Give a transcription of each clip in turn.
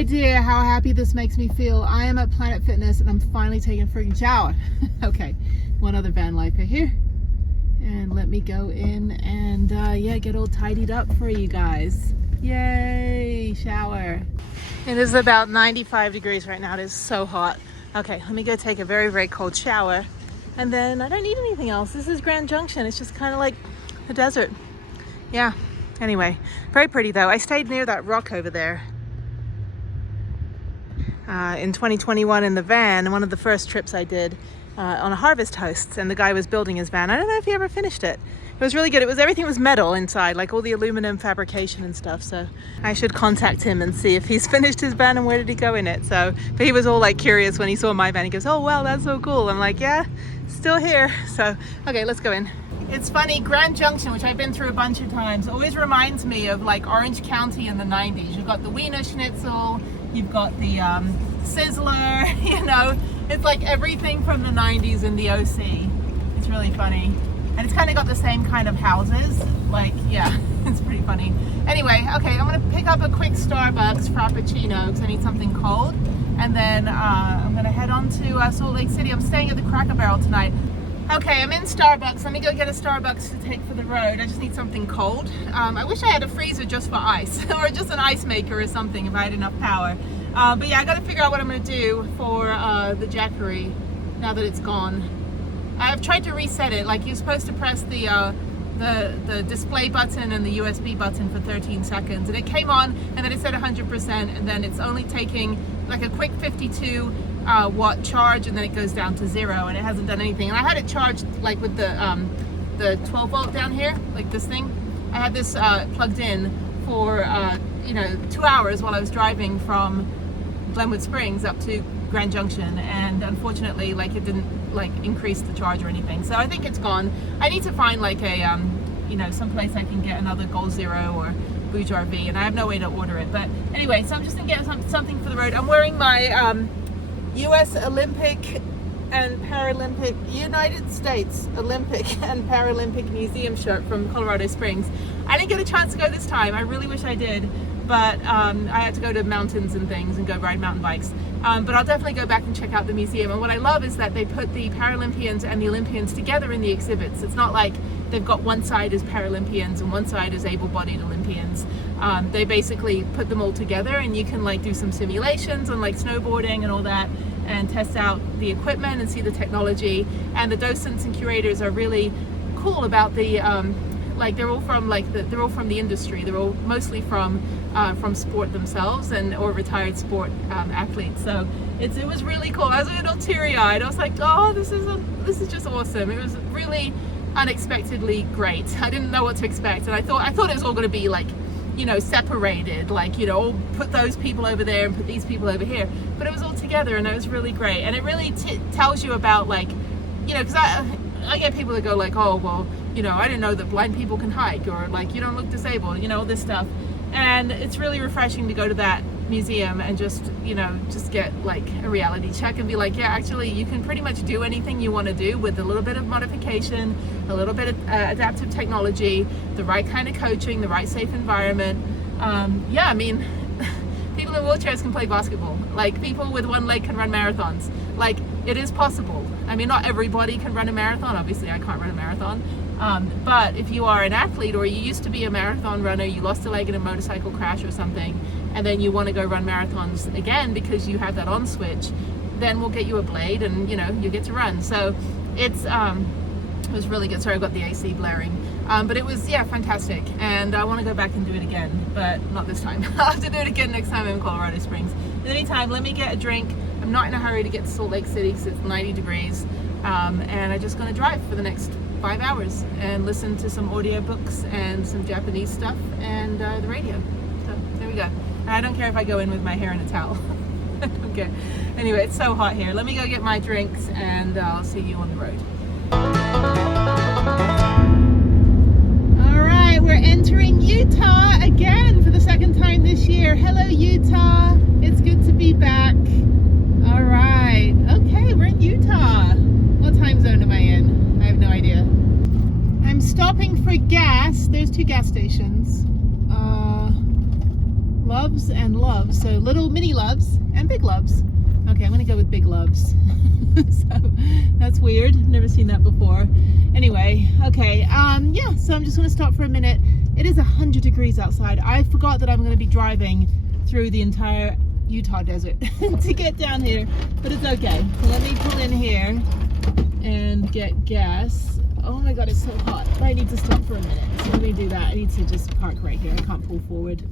idea how happy this makes me feel. I am at Planet Fitness and I'm finally taking a freaking shower. Okay, one other van life right here. And let me go in and yeah, get all tidied up for you guys. Yay, shower. It is about 95 degrees right now. It is so hot. Okay, let me go take a very, very cold shower. And then I don't need anything else. This is Grand Junction. It's just kind of like a desert. Yeah, anyway, very pretty though. I stayed near that rock over there. In 2021 in the van, one of the first trips I did on a harvest host, and the guy was building his van. I don't know if he ever finished it. It was really good. Everything was metal inside, like all the aluminum fabrication and stuff. So I should contact him and see if he's finished his van and where did he go in it. So, but he was all like curious when he saw my van. He goes, "Oh wow, that's so cool." I'm like, "Yeah, still here." So okay, let's go in. It's funny, Grand Junction, which I've been through a bunch of times, always reminds me of like Orange County in the 90s. You've got the Wiener Schnitzel, you've got the Sizzler, you know, it's like everything from the 90s in the OC. It's really funny. And it's kind of got the same kind of houses. Like, yeah, it's pretty funny. Anyway, okay, I'm gonna pick up a quick Starbucks Frappuccino because I need something cold. And then I'm gonna head on to Salt Lake City. I'm staying at the Cracker Barrel tonight. Okay, I'm in Starbucks. Let me go get a Starbucks to take for the road. I just need something cold. I wish I had a freezer just for ice or just an ice maker or something if I had enough power. But yeah, I gotta figure out what I'm gonna do for the Jackery now that it's gone. I've tried to reset it. Like, you're supposed to press the display button and the USB button for 13 seconds, and it came on, and then it said 100%, and then it's only taking like a quick 52 watt charge, and then it goes down to 0, and it hasn't done anything. And I had it charged like with the 12 volt down here, like this thing. I had this plugged in for you know, 2 hours while I was driving from Glenwood Springs up to Grand Junction, and unfortunately, like, it didn't like increase the charge or anything. So I think it's gone. I need to find like a you know, someplace I can get another Goal Zero or Bouge RV, and I have no way to order it. But anyway, so I'm just gonna get something for the road. I'm wearing my US Olympic and Paralympic, United States Olympic and Paralympic Museum shirt from Colorado Springs. I didn't get a chance to go this time. I really wish I did, but I had to go to mountains and things and go ride mountain bikes. But I'll definitely go back and check out the museum. And what I love is that they put the Paralympians and the Olympians together in the exhibits. It's not like they've got one side as Paralympians and one side as able-bodied Olympians. They basically put them all together, and you can like do some simulations on like snowboarding and all that, and test out the equipment and see the technology. And the docents and curators are really cool about the like, they're all from the industry. They're all mostly from sport themselves and or retired sport athletes. So it was really cool. I was a little teary-eyed. I was like, oh, this is just awesome. It was really unexpectedly great. I didn't know what to expect, and I thought it was all going to be like, you know, separated, like, you know, put those people over there and put these people over here. But it was all together, and it was really great. And it really tells you about, like, you know, because I get people that go like, oh, well, you know, I didn't know that blind people can hike, or like, you don't look disabled, you know, all this stuff. And it's really refreshing to go to that museum and just, you know, just get like a reality check and be like, yeah, actually you can pretty much do anything you want to do with a little bit of modification, a little bit of adaptive technology, the right kind of coaching, the right safe environment. Yeah, I mean, people in wheelchairs can play basketball. Like, people with one leg can run marathons. Like, it is possible. I mean, not everybody can run a marathon. Obviously, I can't run a marathon. But if you are an athlete, or you used to be a marathon runner, you lost a leg in a motorcycle crash or something, and then you want to go run marathons again because you have that on switch, then we'll get you a blade, and you know, you get to run. So it was really good. Sorry, I've got the AC blaring. But it was, yeah, fantastic. And I want to go back and do it again, but not this time. I'll have to do it again next time I'm in Colorado Springs. In the meantime, let me get a drink. I'm not in a hurry to get to Salt Lake City because it's 90 degrees. And I'm just going to drive for the next 5 hours and listen to some audiobooks and some Japanese stuff and the radio. So there we go. And I don't care if I go in with my hair in a towel. I don't care. Anyway, it's so hot here. Let me go get my drinks, and I'll see you on the road. All right, we're entering Utah again for the second time this year. Hello, Utah. It's good to be back. All right. Okay, we're in Utah. What time zone am I in? I have no idea. I'm stopping for gas. There's 2 gas stations. Loves and loves. So little mini loves and big loves. Okay, I'm gonna go with big loves. So that's weird. Never seen that before. Anyway, okay. Yeah, so I'm just gonna stop for a minute. It is 100 degrees outside. I forgot that I'm gonna be driving through the entire Utah desert to get down here, but it's okay. So let me pull in here and get gas. Oh my god, it's so hot. I need to stop for a minute. So let me do that. I need to just park right here. I can't pull forward.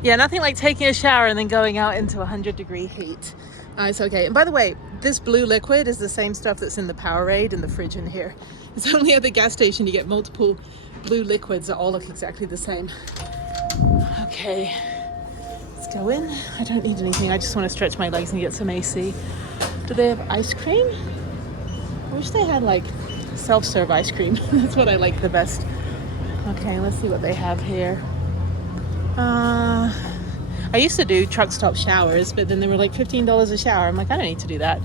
Yeah, nothing like taking a shower and then going out into 100-degree heat. It's okay. And by the way, this blue liquid is the same stuff that's in the Powerade in the fridge in here. It's only at the gas station you get multiple blue liquids that all look exactly the same. Okay, let's go in. I don't need anything. I just want to stretch my legs and get some AC. Do they have ice cream? I wish they had like self-serve ice cream. That's what I like the best. Okay, let's see what they have here. I used to do truck stop showers, but then they were like $15 a shower. I'm like, I don't need to do that.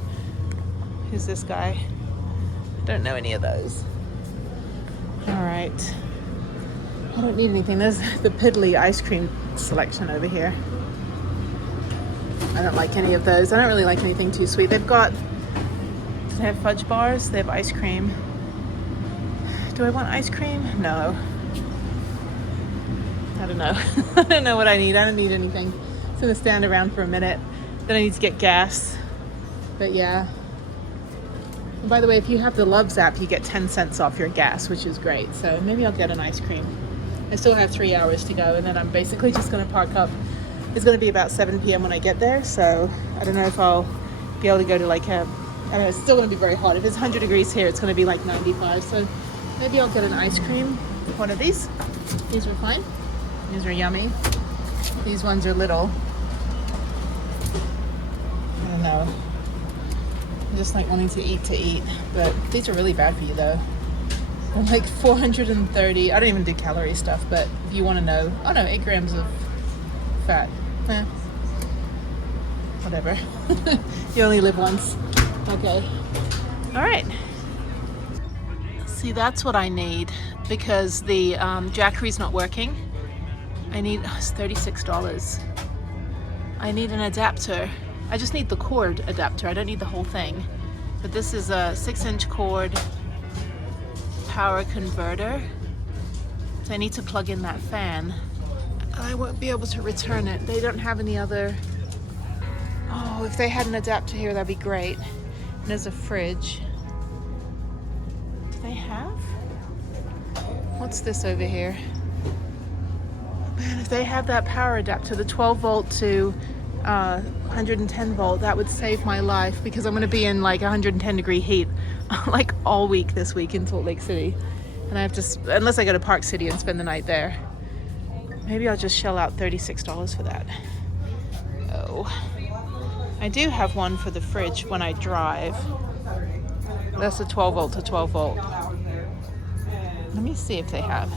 Who's this guy? I don't know any of those. All right. I don't need anything. There's the Piddly ice cream selection over here. I don't like any of those. I don't really like anything too sweet. They have fudge bars. They have ice cream. Do I want ice cream? No. I don't know. I don't know what I need. I don't need anything. It's gonna stand around for a minute. Then I need to get gas. But yeah. And by the way, if you have the Loves app, you get 10 cents off your gas, which is great. So maybe I'll get an ice cream. I still have 3 hours to go, and then I'm basically just gonna park up. It's gonna be about 7 p.m. when I get there, so I don't know if I'll be able to go to like I mean, it's still gonna be very hot. If it's 100 degrees here, it's gonna be like 95. So maybe I'll get an ice cream. One of these. These are fine. These are yummy. These ones are little. I don't know. I'm just like wanting to eat, but these are really bad for you though. I'm like 430. I don't even do calorie stuff, but if you want to know, oh no, 8 grams of fat. Whatever. You only live once. Okay. All right. See, that's what I need because the Jackery's not working. It's $36. I need an adapter. I just need the cord adapter. I don't need the whole thing. But this is a 6-inch cord power converter. So I need to plug in that fan. I won't be able to return it. They don't have any other. Oh, if they had an adapter here, that'd be great. And there's a fridge. Do they have? What's this over here? Man, if they have that power adapter, the 12 volt to 110 volt, that would save my life because I'm going to be in like 110-degree heat like all week this week in Salt Lake City. And I have to, unless I go to Park City and spend the night there. Maybe I'll just shell out $36 for that. Oh. I do have one for the fridge when I drive. That's a 12 volt to 12 volt. Let me see if they have.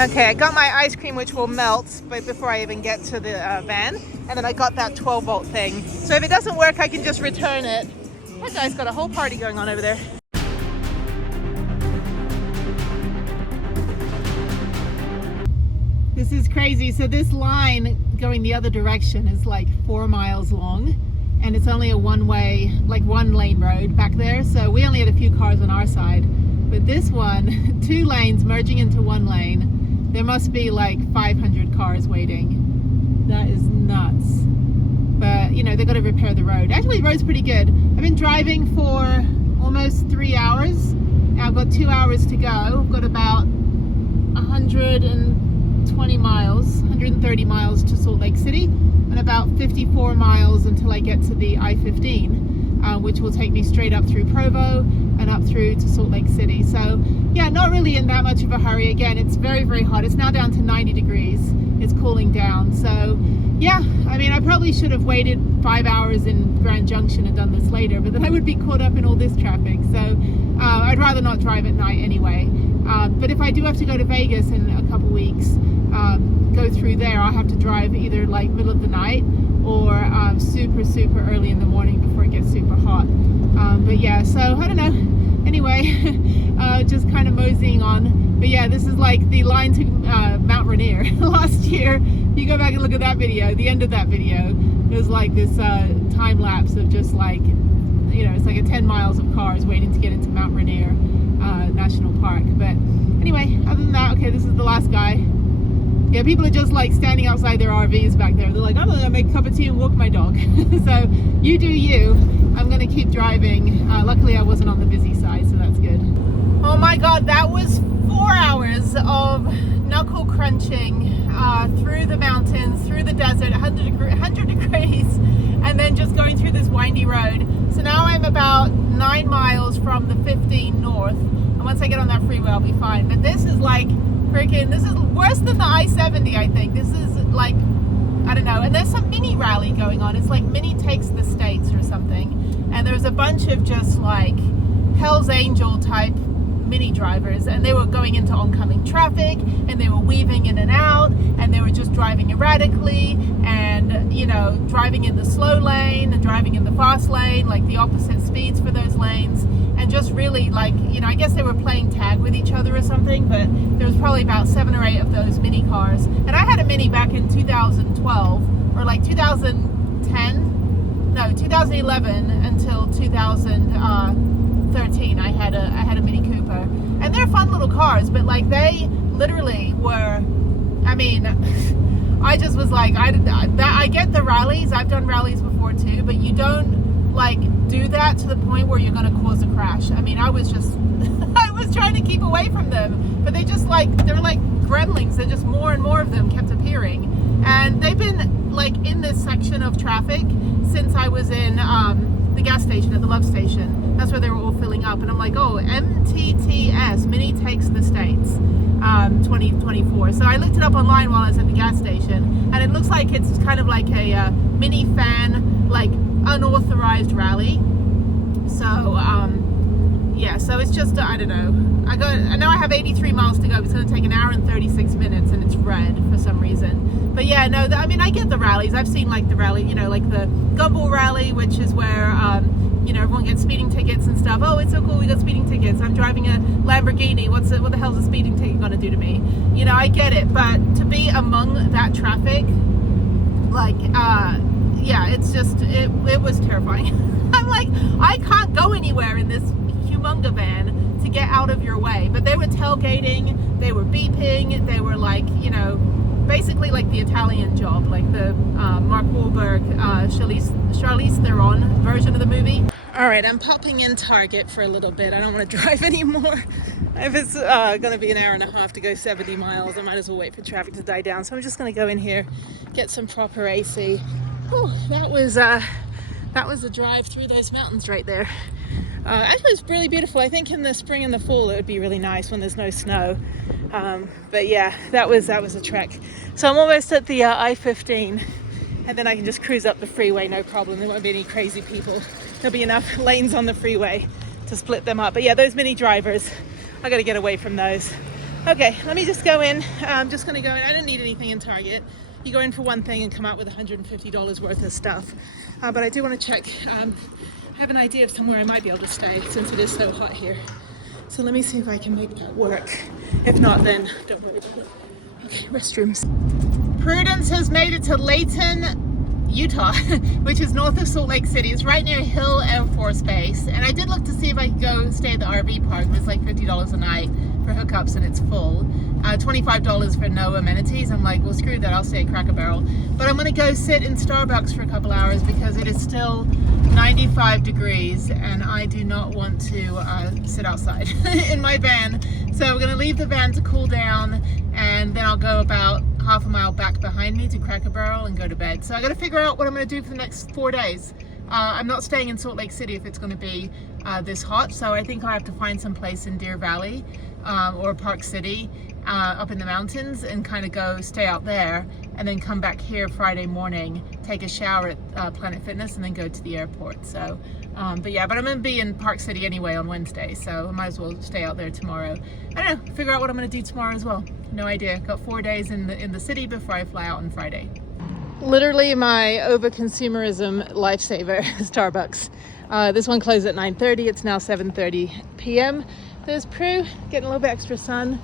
Okay, I got my ice cream, which will melt but before I even get to the van. And then I got that 12 volt thing. So if it doesn't work, I can just return it. That guy's got a whole party going on over there. This is crazy. So this line going the other direction is like 4 miles long. And it's only a one-way, like 1-lane road back there. So we only had a few cars on our side. But this one, 2 lanes merging into 1 lane, there must be like 500 cars waiting. That is nuts. But, you know, they've got to repair the road. Actually, the road's pretty good. I've been driving for almost 3 hours. Now I've got 2 hours to go. I've got about 120 miles, 130 miles to Salt Lake City, and about 54 miles until I get to the I-15, which will take me straight up through Provo and up through to Salt Lake City. So yeah, not really in that much of a hurry. Again, it's very, very hot. It's now down to 90 degrees. It's cooling down. So yeah, I mean, I probably should have waited 5 hours in Grand Junction and done this later, but then I would be caught up in all this traffic. So I'd rather not drive at night anyway. But if I do have to go to Vegas in a couple weeks, go through there, I'll have to drive either like middle of the night or super, super early in the morning before it gets super hot. But yeah, so I don't know. Anyway, just kind of moseying on. But yeah, this is like the line to Mount Rainier. Last year, You go back and look at that video, the end of that video, it was like this time lapse of just like, you know, it's like a 10 miles of cars waiting to get into Mount Rainier National Park. But anyway, other than that, okay, this is the last guy. Yeah, people are just like standing outside their RVs back there. They're like, I'm gonna make a cup of tea and walk my dog. So you do you. I'm gonna keep driving. Luckily I wasn't on the busy side, so that's good. Oh my God, that was 4 hours of knuckle crunching through the mountains, through the desert, 100 degrees, and then just going through this windy road. So now I'm about 9 miles from the 15 north, and once I get on that freeway I'll be fine. But this is like freaking, this is worse than the I-70, I think. This is like, I don't know. And there's some mini rally going on. It's like Mini Takes the States or something. And there's a bunch of just like Hell's Angel type mini drivers, and they were going into oncoming traffic, and they were weaving in and out, and they were just driving erratically, and you know, driving in the slow lane and driving in the fast lane, like the opposite speeds for those lanes, and just really like, you know, I guess they were playing tag with each other or something. But there was probably about 7 or 8 of those mini cars, and I had a mini back in 2012 or like 2010, no, 2011 until 2013. I had a Mini Cooper, and they're fun little cars, but like they literally were, I mean, I just was like, I get the rallies, I've done rallies before too, but you don't like do that to the point where you're going to cause a crash. I mean, I was just I was trying to keep away from them, but they just like, they're like gremlins. They're just more and more of them kept appearing, and they've been like in this section of traffic since I was in the gas station at the Love Station. That's where they were all filling up, and I'm like, oh, MTTS, Mini Takes the States 2024. So I looked it up online while I was at the gas station, and it looks like it's kind of like a mini fan, like unauthorized rally. So yeah, so it's just I don't know. I know I have 83 miles to go. It's going to take an hour and 36 minutes, and it's red for some reason. But yeah, no, I mean, I get the rallies. I've seen like the rally, you know, like the Gumball rally, which is where you know, everyone gets speeding tickets and stuff. Oh, it's so cool, we got speeding tickets. I'm driving a Lamborghini. What the hell's a speeding ticket gonna do to me? You know, I get it, but to be among that traffic, like, yeah, it's just, it was terrifying. I'm like, I can't go anywhere in this humonga van to get out of your way. But they were tailgating, they were beeping, they were like, you know, basically like the Italian Job, like the Mark Wahlberg, Charlize Theron version of the movie. All right, I'm popping in Target for a little bit. I don't want to drive anymore. If it's going to be an hour and a half to go 70 miles, I might as well wait for traffic to die down. So I'm just going to go in here, get some proper AC. Oh, that was a drive through those mountains right there. Actually, it's really beautiful. I think in the spring and the fall it would be really nice when there's no snow. But yeah, that was a trek. So I'm almost at the I-15, and then I can just cruise up the freeway, no problem. There won't be any crazy people. There'll be enough lanes on the freeway to split them up. But yeah, those mini drivers, I gotta get away from those. Okay, let me just go in. I'm just gonna go in. I don't need anything in Target. You go in for one thing and come out with $150 worth of stuff. But I do want to check. I have an idea of somewhere I might be able to stay since it is so hot here. So let me see if I can make that work. If not, then don't worry about it. Okay, restrooms. Prudence has made it to Layton, Utah, which is north of Salt Lake City. It's right near Hill Air Force Base. And I did look to see if I could go stay at the RV park. It's like $50 a night for hookups, and it's full. $25 for no amenities. I'm like, well, screw that, I'll stay at Cracker Barrel. But I'm gonna go sit in Starbucks for a couple hours because it is still 95 degrees and I do not want to sit outside in my van. So we're gonna leave the van to cool down, and then I'll go about half a mile back behind me to Cracker Barrel and go to bed. So I gotta figure out what I'm gonna do for the next 4 days. I'm not staying in Salt Lake City if it's gonna be this hot, so I think I have to find some place in Deer Valley or Park City up in the mountains and kind of go stay out there, and then come back here Friday morning, take a shower at Planet Fitness, and then go to the airport. So but yeah, but I'm gonna be in Park City anyway on Wednesday, so I might as well stay out there tomorrow. I don't know, figure out what I'm gonna do tomorrow as well. No idea. Got 4 days in the city before I fly out on Friday. Literally my over-consumerism lifesaver, Starbucks. This one closed at 9:30. It's now 7:30 p.m. There's Prue getting a little bit extra sun,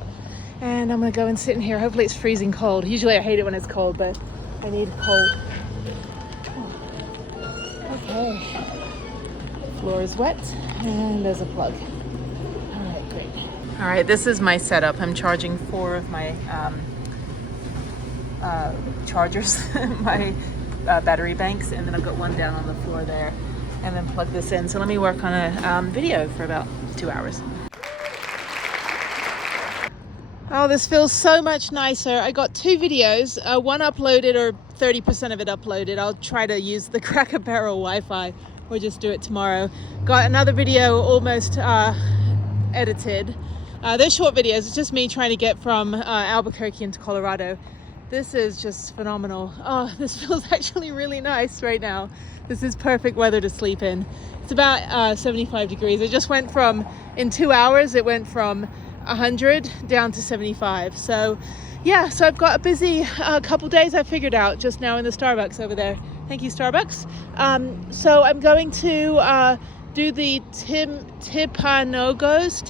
And I'm gonna go and sit in here. Hopefully it's freezing cold. Usually I hate it when it's cold, but I need cold. Okay. Floor is wet and there's a plug. All right, great. All right, this is my setup. I'm charging 4 of my chargers, my battery banks, and then I've got one down on the floor there, and then plug this in. So let me work on a video for about 2 hours. Oh, this feels so much nicer. I got 2 videos, one uploaded, or 30% of it uploaded. I'll try to use the Cracker Barrel Wi-Fi or just do it tomorrow. Got another video almost edited. They're short videos. It's just me trying to get from Albuquerque into Colorado. This is just phenomenal. Oh, this feels actually really nice right now. This is perfect weather to sleep in. It's about 75 degrees. It just went from, in 2 hours, it went from 100 down to 75. So yeah, so I've got a busy couple days I figured out just now in the Starbucks over there. Thank you, Starbucks. So I'm going to do the Timpanogos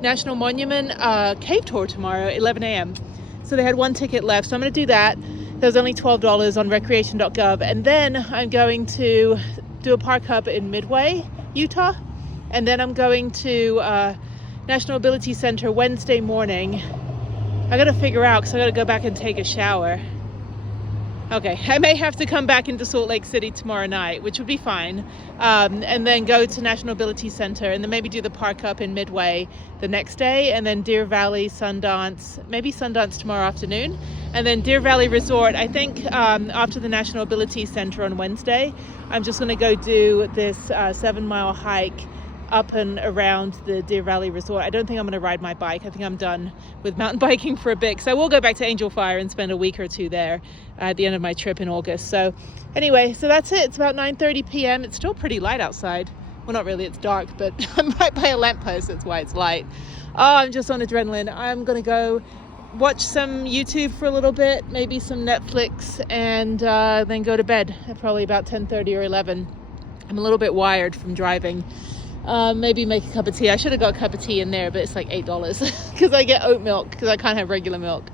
National Monument cave tour tomorrow at 11 a.m. So they had 1 ticket left, so I'm going to do that. There was only $12 on recreation.gov, and then I'm going to do a park hop in Midway, Utah, and then I'm going to National Ability Center Wednesday morning. I got to figure out, because I got to go back and take a shower. Okay, I may have to come back into Salt Lake City tomorrow night, which would be fine, and then go to National Ability Center, and then maybe do the park up in Midway the next day, and then Deer Valley, Sundance, maybe Sundance tomorrow afternoon, and then Deer Valley Resort. I think after the National Ability Center on Wednesday, I'm just going to go do this 7-mile hike up and around the Deer Valley Resort. I don't think I'm going to ride my bike. I think I'm done with mountain biking for a bit. So I will go back to Angel Fire and spend a week or 2 there at the end of my trip in August. So anyway, so that's it. It's about 9:30 p.m. It's still pretty light outside. Well, not really, it's dark, but I'm right by a lamppost. That's why it's light. Oh, I'm just on adrenaline. I'm going to go watch some YouTube for a little bit, maybe some Netflix, and then go to bed at probably about 10:30 or 11. I'm a little bit wired from driving. Maybe make a cup of tea. I should have got a cup of tea in there, but it's like $8 because I get oat milk because I can't have regular milk.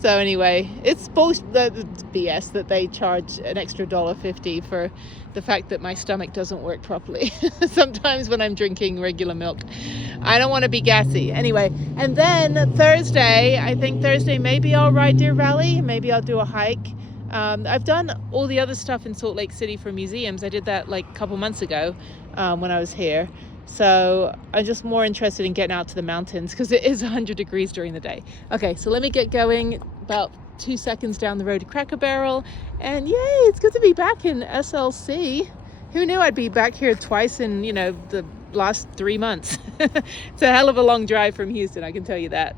So anyway, it's bullshit, the BS that they charge an extra $1.50 for the fact that my stomach doesn't work properly. Sometimes when I'm drinking regular milk, I don't want to be gassy. Anyway, and then Thursday, I think Thursday maybe I'll ride Deer Valley, maybe I'll do a hike. I've done all the other stuff in Salt Lake City for museums. I did that like a couple months ago when I was here. So I'm just more interested in getting out to the mountains because it is 100 degrees during the day. Okay, so let me get going. About 2 seconds down the road to Cracker Barrel. And yay, it's good to be back in SLC. Who knew I'd be back here twice in, the last 3 months. It's a hell of a long drive from Houston, I can tell you that.